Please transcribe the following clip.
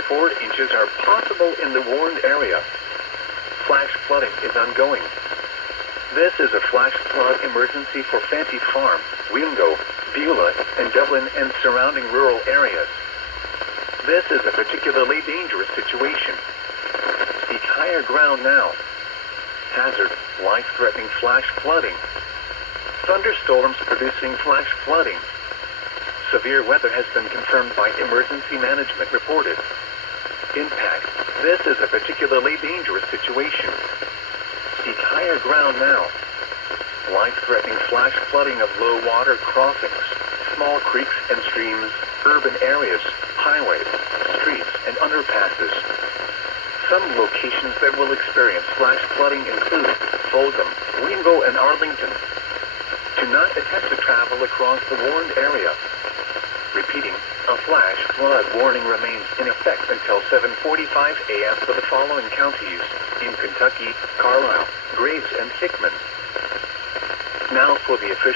to 4 inches are possible in the warned area. Flash flooding is ongoing. This is a flash flood emergency for Fanti Farm, Wingo, Beulah, and Dublin and surrounding rural areas. This is a particularly dangerous situation. Seek higher ground now. Hazard, life-threatening flash flooding. Thunderstorms producing flash flooding. Severe weather has been confirmed by emergency management reported. Impact, this is a particularly dangerous situation. Seek higher ground now. Life-threatening flash flooding of low water crossings, small creeks and streams, urban areas, highways, streets, and underpasses. Some locations that will experience flash flooding include Fulham, Wingo, and Arlington. Do not attempt to travel across the warned area. Repeating, a flash flood warning remains in effect until 7:45 a.m. for the following counties in Kentucky: Carlisle, Graves, and Hickman. Now for the official